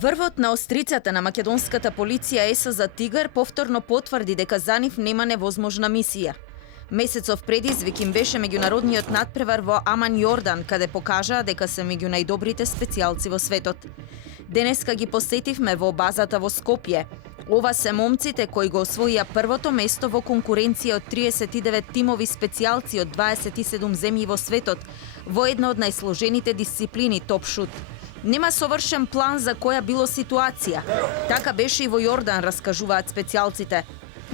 Врвот на острицата на македонската полиција СЗ Тигар повторно потврди дека за нив нема невозможна мисија. Месецов предизвик им беше меѓународниот надпревар во Аман Јордан, каде покажаа дека се меѓу најдобрите специјалци во светот. Денеска ги посетивме во базата во Скопје. Ова се момците кои го освоија првото место во конкуренција од 39 тимови специјалци од 27 земји во светот во една од најсложените дисциплини топшут. Нема совршен план за која било ситуација. Така беше и во Јордан, раскажуваат специјалците.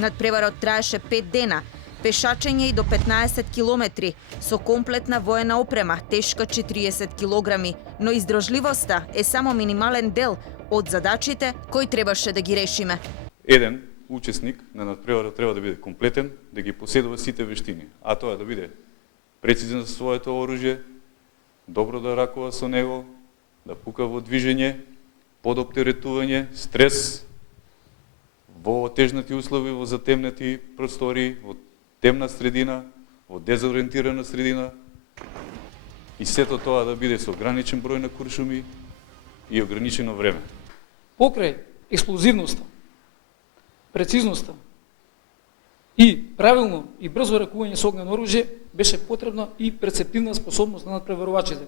Надпреварот траеше 5 дена, пешачење и до 15 километри, со комплетна воена опрема, тешка 40 килограми, но издржливоста е само минимален дел од задачите кои требаше да ги решиме. Еден учесник на надпреварот треба да биде комплетен, да ги поседува сите вештини, а тоа е да биде прецизен за своето оружје, добро да ракува со него, да пука во движење, подоптеретување, стрес, во тежнати услови, во затемнати простори, во темна средина, во дезориентирана средина, и сето тоа да биде со ограничен број на куршуми и ограничено време. Покрај експлозивноста, прецизноста и правилно и брзо ракување со огнено оружје, беше потребна и перцептивна способност на надпреварувачите.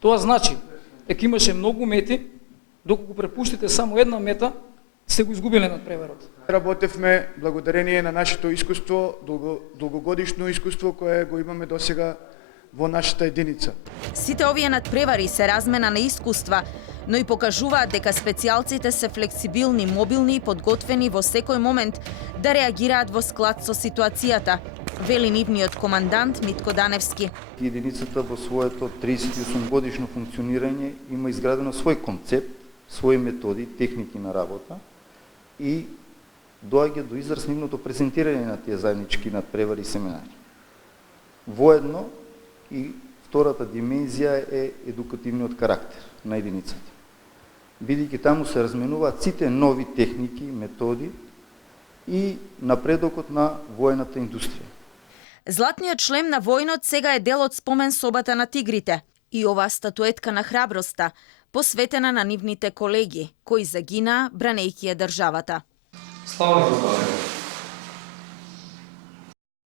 Тоа значи дека имаше многу мети, доколку препуштите само една мета, се го изгубиле надпреварот. Работевме благодарение на нашето искуство, долгогодишно искуство кое го имаме досега во нашата единица. Сите овие надпревари се размена на искуства, но и покажуваат дека специјалците се флексибилни, мобилни и подготвени во секој момент да реагираат во склад со ситуацијата, вели нивниот командант Митко Даневски. Единицата во своето 38 годишно функционирање има изградено свој концепт, своји методи, техники на работа и доаѓа до израз нивното презентирање на тие заеднички надпревари и семинари. Воедно и втората димензија е едукативниот карактер на единицата. Бидејќи таму се разменуваат сите нови техники, методи и напредокот на воената индустрија. Златниот шлем на војнот сега е дел од спомен собата на тигрите и оваа статуетка на храброста, посветена на нивните колеги, кои загинаа бранејќи ја државата. Слава